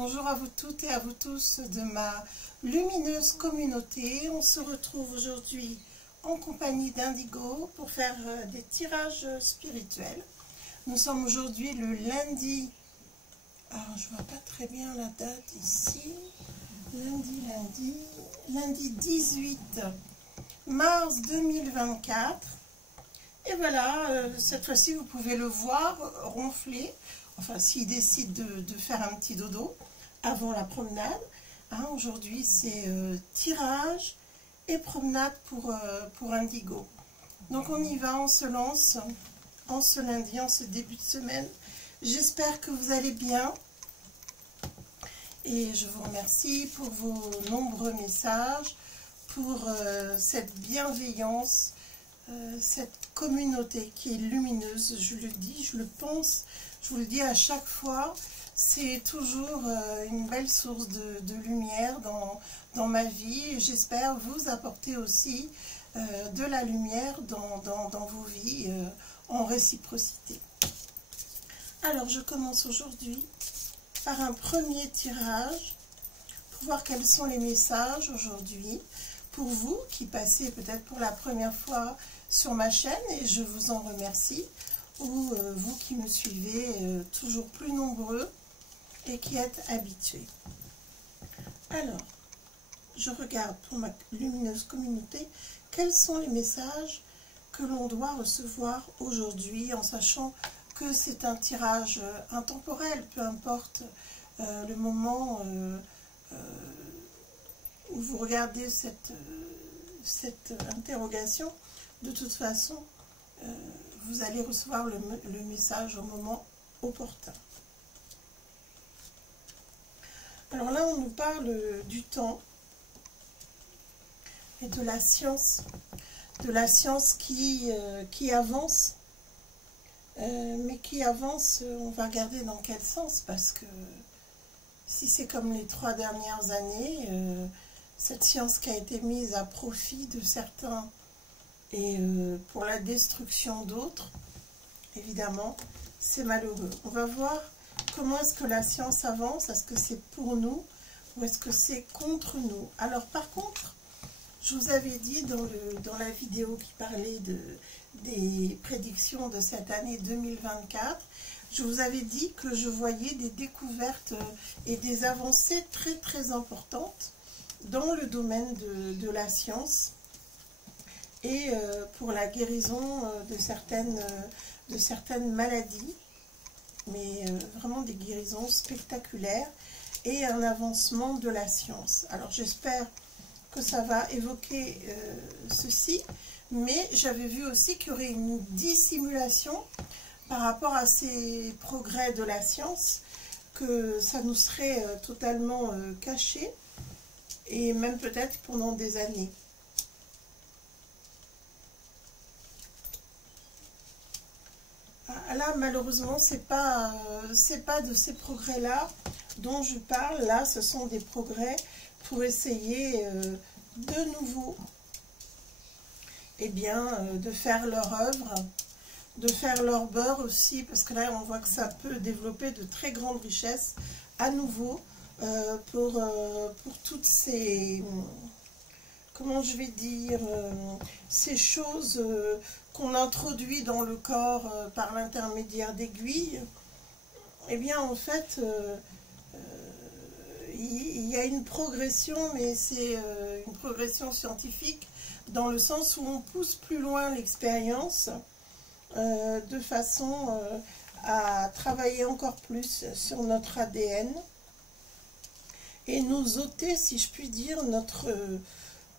Bonjour à vous toutes et à vous tous de ma lumineuse communauté. On se retrouve aujourd'hui en compagnie d'Indigo pour faire des tirages spirituels. Nous sommes aujourd'hui le lundi, alors je vois pas très bien la date ici, lundi 18 mars 2024. Et voilà, cette fois-ci vous pouvez le voir ronfler. Enfin, s'il décide de faire un petit dodo avant la promenade. Hein, aujourd'hui, c'est tirage et promenade pour Indigo. Donc, on y va, on se lance en ce lundi, en ce début de semaine. J'espère que vous allez bien. Et je vous remercie pour vos nombreux messages, pour cette bienveillance, cette communauté qui est lumineuse. Je le dis, je le pense. Je vous le dis à chaque fois, c'est toujours une belle source de lumière dans ma vie. J'espère vous apporter aussi de la lumière dans vos vies en réciprocité. Alors, je commence aujourd'hui par un premier tirage pour voir quels sont les messages aujourd'hui pour vous qui passez peut-être pour la première fois sur ma chaîne, et je vous en remercie. Ou vous qui me suivez toujours plus nombreux et qui êtes habitués. Alors, je regarde pour ma lumineuse communauté, quels sont les messages que l'on doit recevoir aujourd'hui, en sachant que c'est un tirage intemporel, peu importe le moment où vous regardez cette interrogation, de toute façon, vous allez recevoir le message au moment opportun. Alors là, on nous parle du temps et de la science qui avance, mais qui avance, on va regarder dans quel sens, parce que si c'est comme les 3 dernières années, cette science qui a été mise à profit de certains et pour la destruction d'autres, évidemment, c'est malheureux. On va voir comment est-ce que la science avance. Est-ce que c'est pour nous ou est-ce que c'est contre nous? Alors par contre, je vous avais dit dans la vidéo qui parlait des prédictions de cette année 2024, je vous avais dit que je voyais des découvertes et des avancées très très importantes dans le domaine de la science, et pour la guérison de certaines maladies, mais vraiment des guérisons spectaculaires et un avancement de la science. Alors j'espère que ça va évoquer ceci, mais j'avais vu aussi qu'il y aurait une dissimulation par rapport à ces progrès de la science, que ça nous serait totalement caché, et même peut-être pendant des années. Là, malheureusement, c'est pas de ces progrès-là dont je parle. Là, ce sont des progrès pour essayer de nouveau, eh bien, de faire leur œuvre, de faire leur beurre aussi, parce que là, on voit que ça peut développer de très grandes richesses à nouveau pour toutes ces... comment je vais dire, ces choses qu'on introduit dans le corps par l'intermédiaire d'aiguilles. Eh bien, en fait, il y a une progression, mais c'est une progression scientifique, dans le sens où on pousse plus loin l'expérience, de façon à travailler encore plus sur notre ADN, et nous ôter, si je puis dire, notre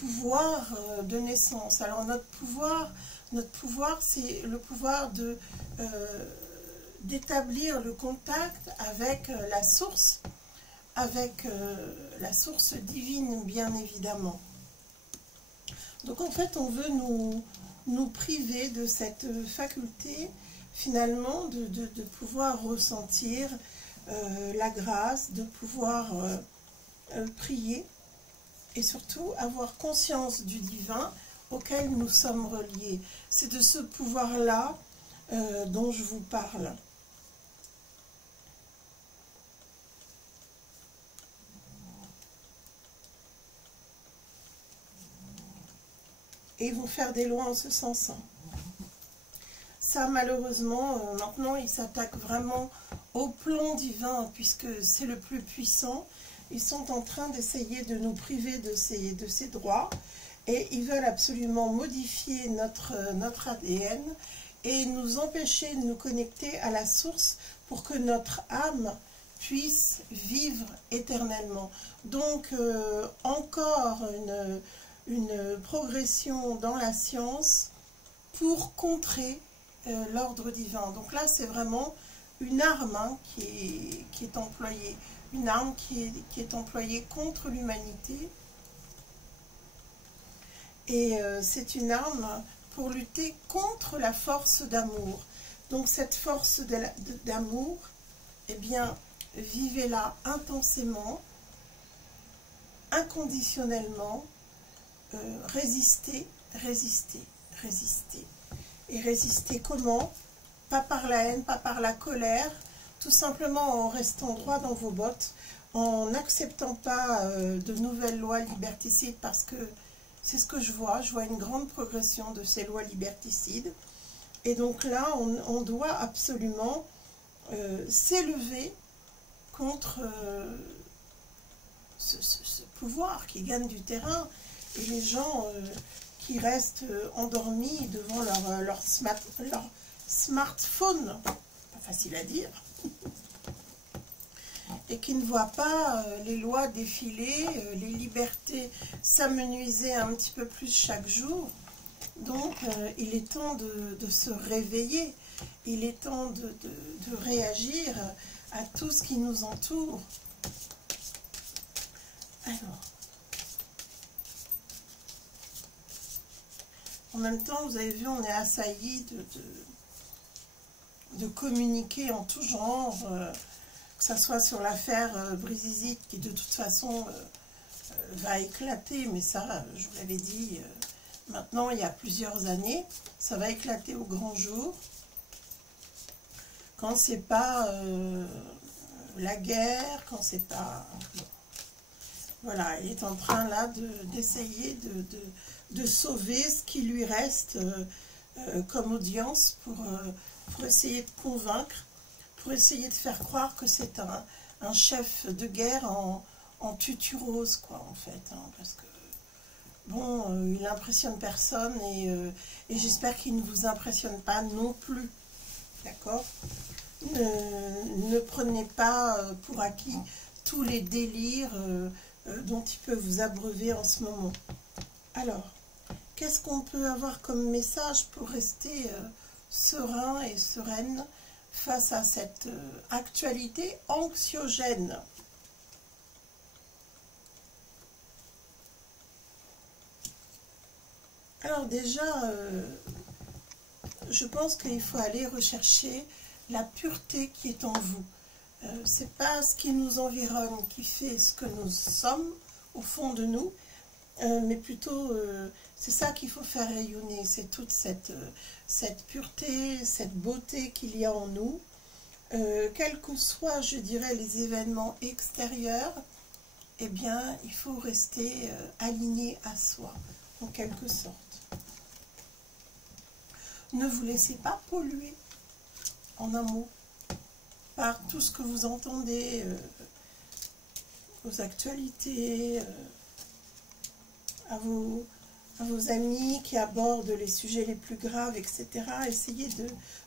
pouvoir de naissance. Alors notre pouvoir, c'est le pouvoir d'établir le contact avec la source divine, bien évidemment. Donc en fait, on veut nous priver de cette faculté, finalement, de pouvoir ressentir la grâce, de pouvoir prier, et surtout avoir conscience du divin auquel nous sommes reliés. C'est de ce pouvoir-là dont je vous parle. et ils vont faire des lois en ce sens. Ça, malheureusement, maintenant, ils s'attaquent vraiment au plan divin, puisque c'est le plus puissant. Ils sont en train d'essayer de nous priver de ces droits, et ils veulent absolument modifier notre ADN et nous empêcher de nous connecter à la source pour que notre âme puisse vivre éternellement. Donc, encore une progression dans la science pour contrer l'ordre divin. Donc là, c'est vraiment une arme hein, qui est employée, une arme qui est employée contre l'humanité. Et c'est une arme pour lutter contre la force d'amour. Donc cette force d'amour, eh bien, vivez-la intensément, inconditionnellement, résistez, résistez, résistez. Et résister comment? Pas par la haine, pas par la colère, tout simplement en restant droit dans vos bottes, en n'acceptant pas de nouvelles lois liberticides, parce que c'est ce que je vois une grande progression de ces lois liberticides. Et donc là, on doit absolument s'élever contre ce pouvoir qui gagne du terrain, et les gens qui restent endormis devant leur smartphone, pas facile à dire, et qui ne voient pas les lois défiler, les libertés s'amenuiser un petit peu plus chaque jour. Donc il est temps de se réveiller, il est temps de réagir à tout ce qui nous entoure. Alors, en même temps, vous avez vu, on est assailli de communiquer en tout genre, que ce soit sur l'affaire Brizizit, qui de toute façon va éclater, mais ça, je vous l'avais dit, maintenant, il y a plusieurs années, ça va éclater au grand jour, quand c'est pas la guerre, quand c'est pas... Voilà, il est en train là d'essayer de sauver ce qui lui reste comme audience pour essayer de convaincre, pour essayer de faire croire que c'est un chef de guerre en tutu rose, quoi, en fait. Hein, parce que, bon, il n'impressionne personne et j'espère qu'il ne vous impressionne pas non plus. D'accord ? Ne prenez pas pour acquis tous les délires dont il peut vous abreuver en ce moment. Alors, qu'est-ce qu'on peut avoir comme message pour rester serein et sereine face à cette actualité anxiogène? Alors déjà, je pense qu'il faut aller rechercher la pureté qui est en vous. C'est pas ce qui nous environne qui fait ce que nous sommes au fond de nous, mais plutôt c'est ça qu'il faut faire rayonner, c'est toute cette pureté, cette beauté qu'il y a en nous, quels que soient, je dirais, les événements extérieurs, eh bien, il faut rester aligné à soi, en quelque sorte. Ne vous laissez pas polluer, en un mot, par tout ce que vous entendez aux actualités, à vos amis qui abordent les sujets les plus graves, etc. Essayez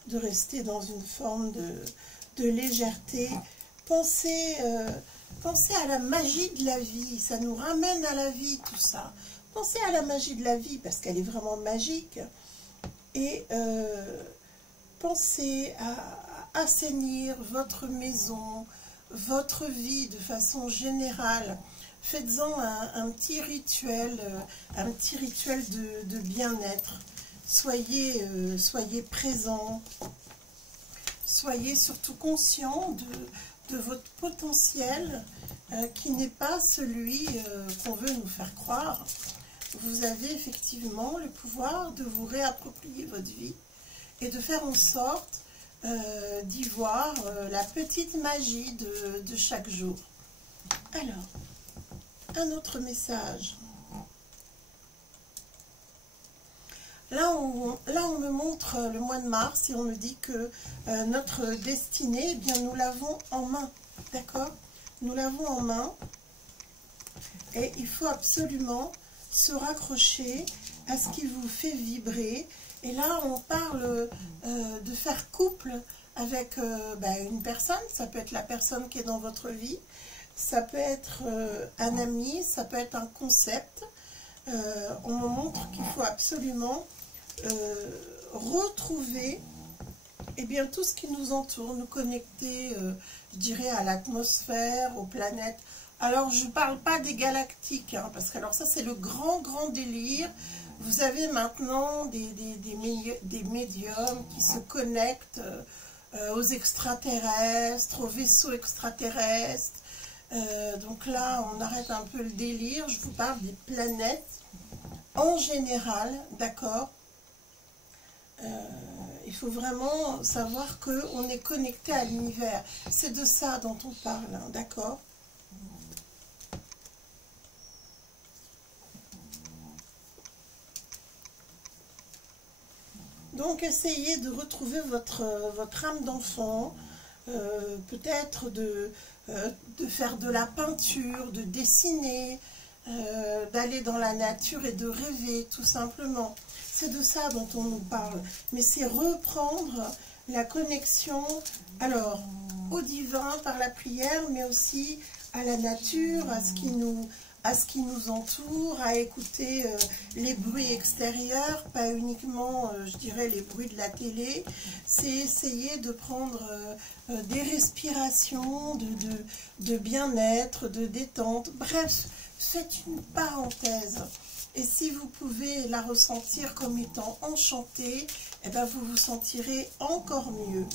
de rester dans une forme de légèreté. Pensez à la magie de la vie, ça nous ramène à la vie tout ça. Pensez à la magie de la vie parce qu'elle est vraiment magique. Et pensez à assainir votre maison, votre vie de façon générale. Faites-en un petit rituel de bien-être. Soyez présent, soyez surtout conscient de votre potentiel qui n'est pas celui qu'on veut nous faire croire. Vous avez effectivement le pouvoir de vous réapproprier votre vie et de faire en sorte d'y voir la petite magie de chaque jour. Alors, un autre message. Là, on me montre le mois de mars et on me dit que notre destinée, eh bien, nous l'avons en main. D'accord? Nous l'avons en main. Et il faut absolument se raccrocher à ce qui vous fait vibrer. Et là, on parle de faire couple avec une personne. Ça peut être la personne qui est dans votre vie. Ça peut être un ami. Ça peut être un concept. On me montre qu'il faut absolument retrouver bien, tout ce qui nous entoure, nous connecter, je dirais, à l'atmosphère, aux planètes. Alors, je ne parle pas des galactiques, hein, parce que alors ça, c'est le grand délire. Vous avez maintenant des médiums qui se connectent aux extraterrestres, aux vaisseaux extraterrestres. Donc là, on arrête un peu le délire. Je vous parle des planètes en général, d'accord? Il faut vraiment savoir qu'on est connecté à l'univers. C'est de ça dont on parle, hein, d'accord? Donc, essayez de retrouver votre âme d'enfant, peut-être de faire de la peinture, de dessiner, d'aller dans la nature et de rêver, tout simplement. C'est de ça dont on nous parle. Mais c'est reprendre la connexion, alors, au divin par la prière, mais aussi à la nature, à ce qui nous entoure, à écouter les bruits extérieurs, pas uniquement, je dirais, les bruits de la télé. C'est essayer de prendre des respirations, de bien-être, de détente. Bref, faites une parenthèse. Et si vous pouvez la ressentir comme étant enchantée, eh bien vous vous sentirez encore mieux.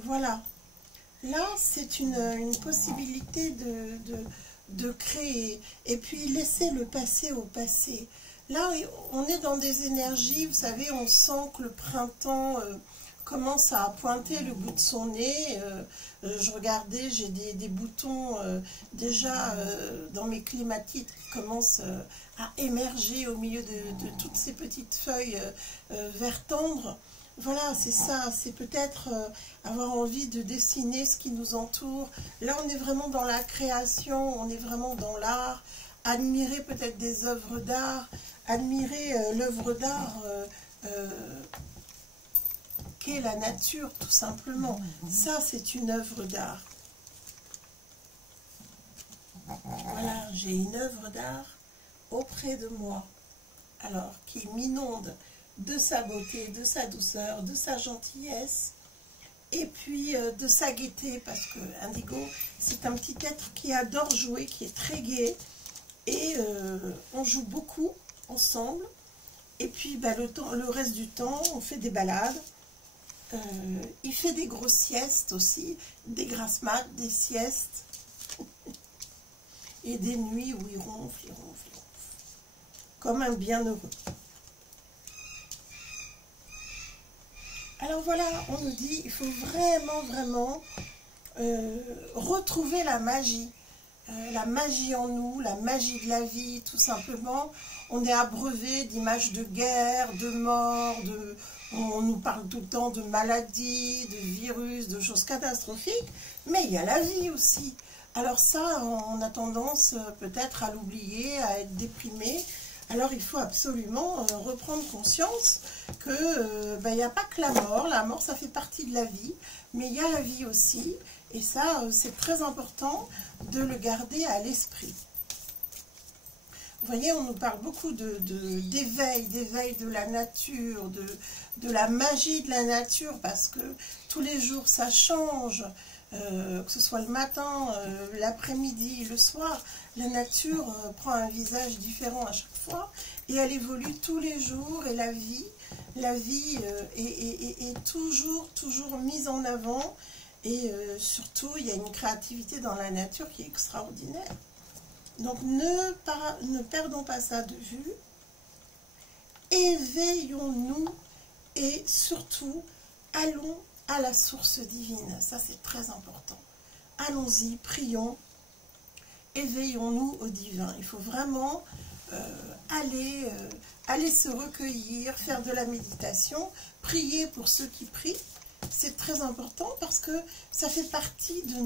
Voilà. Là, c'est une possibilité de créer. Et puis, laisser le passé au passé. Là, on est dans des énergies, vous savez, on sent que le printemps commence à pointer le bout de son nez. Je regardais, j'ai des boutons déjà dans mes clématites qui commencent à émerger au milieu de toutes ces petites feuilles vert tendre. Voilà, c'est ça, c'est peut-être avoir envie de dessiner ce qui nous entoure. Là, on est vraiment dans la création, on est vraiment dans l'art. Admirer peut-être des œuvres d'art, admirer l'œuvre d'art qu'est la nature, tout simplement. Ça, c'est une œuvre d'art. Voilà, j'ai une œuvre d'art auprès de moi, alors qui m'inonde de sa beauté, de sa douceur, de sa gentillesse, et puis de sa gaieté, parce que Indigo, c'est un petit être qui adore jouer, qui est très gai, et on joue beaucoup ensemble, et puis le reste du temps, on fait des balades. Il fait des grosses siestes aussi, des grasses mat, des siestes, et des nuits où il ronfle, comme un bienheureux. Alors voilà, on nous dit, il faut vraiment retrouver la magie en nous, la magie de la vie, tout simplement. On est abreuvé d'images de guerre, de mort, on nous parle tout le temps de maladies, de virus, de choses catastrophiques, mais il y a la vie aussi. Alors ça, on a tendance peut-être à l'oublier, à être déprimé. Alors il faut absolument reprendre conscience que il n'y a pas que la mort ça fait partie de la vie, mais il y a la vie aussi, et ça c'est très important de le garder à l'esprit. Vous voyez, on nous parle beaucoup d'éveil de la nature, de la magie de la nature, parce que tous les jours ça change, que ce soit le matin, l'après-midi, le soir, la nature prend un visage différent à chaque fois, et elle évolue tous les jours, et la vie est toujours mise en avant, et surtout il y a une créativité dans la nature qui est extraordinaire. Donc ne perdons pas ça de vue, éveillons-nous, et surtout allons à la source divine. Ça c'est très important. Allons-y, prions, éveillons-nous au divin. Il faut vraiment aller se recueillir, faire de la méditation, prier pour ceux qui prient. C'est très important parce que ça fait partie de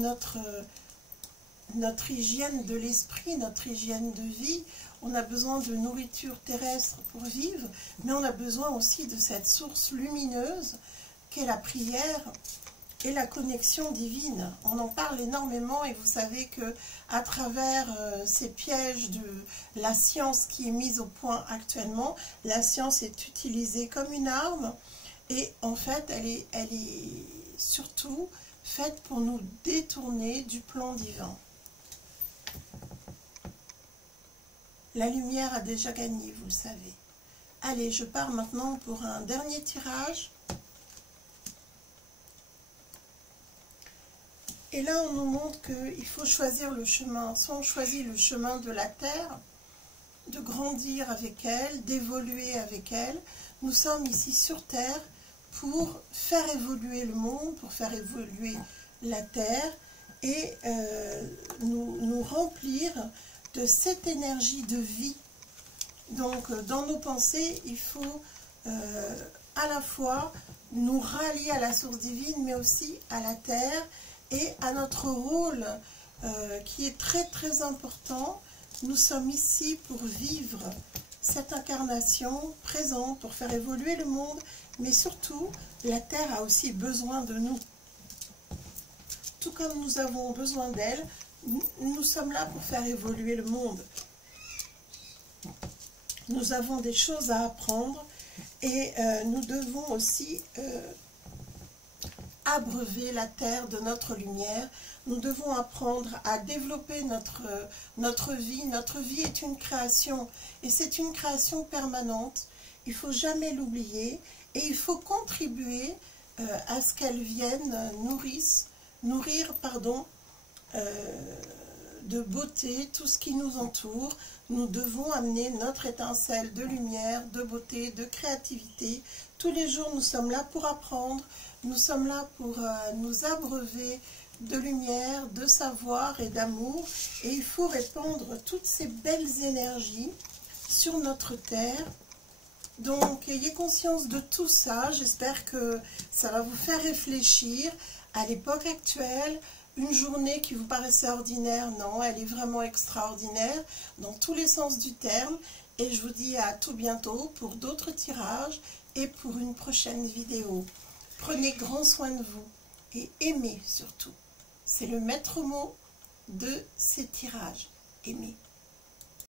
notre hygiène de l'esprit, notre hygiène de vie. On a besoin de nourriture terrestre pour vivre, mais on a besoin aussi de cette source lumineuse qu'est la prière et la connexion divine. On en parle énormément et vous savez que à travers ces pièges de la science qui est mise au point actuellement, la science est utilisée comme une arme et en fait elle est surtout faite pour nous détourner du plan divin. La lumière a déjà gagné, vous le savez. Allez, je pars maintenant pour un dernier tirage. Et là, on nous montre qu'il faut choisir le chemin. Soit on choisit le chemin de la terre, de grandir avec elle, d'évoluer avec elle. Nous sommes ici sur terre pour faire évoluer le monde, pour faire évoluer la terre et nous remplir de cette énergie de vie. Donc, dans nos pensées, il faut à la fois nous rallier à la source divine, mais aussi à la terre, et à notre rôle qui est très très important. Nous sommes ici pour vivre cette incarnation présente, pour faire évoluer le monde, mais surtout, la Terre a aussi besoin de nous. Tout comme nous avons besoin d'elle, nous sommes là pour faire évoluer le monde. Nous avons des choses à apprendre et nous devons aussi abreuver la terre de notre lumière. Nous devons apprendre à développer notre vie. Notre vie est une création et c'est une création permanente. Il ne faut jamais l'oublier et il faut contribuer à ce qu'elle vienne nourrir de beauté tout ce qui nous entoure. Nous devons amener notre étincelle de lumière, de beauté, de créativité. Tous les jours, nous sommes là pour apprendre. Nous sommes là pour nous abreuver de lumière, de savoir et d'amour. Et il faut répandre toutes ces belles énergies sur notre terre. Donc, ayez conscience de tout ça. J'espère que ça va vous faire réfléchir à l'époque actuelle. Une journée qui vous paraissait ordinaire, non, elle est vraiment extraordinaire dans tous les sens du terme. Et je vous dis à tout bientôt pour d'autres tirages et pour une prochaine vidéo. Prenez grand soin de vous et aimez surtout. C'est le maître mot de ces tirages. Aimez.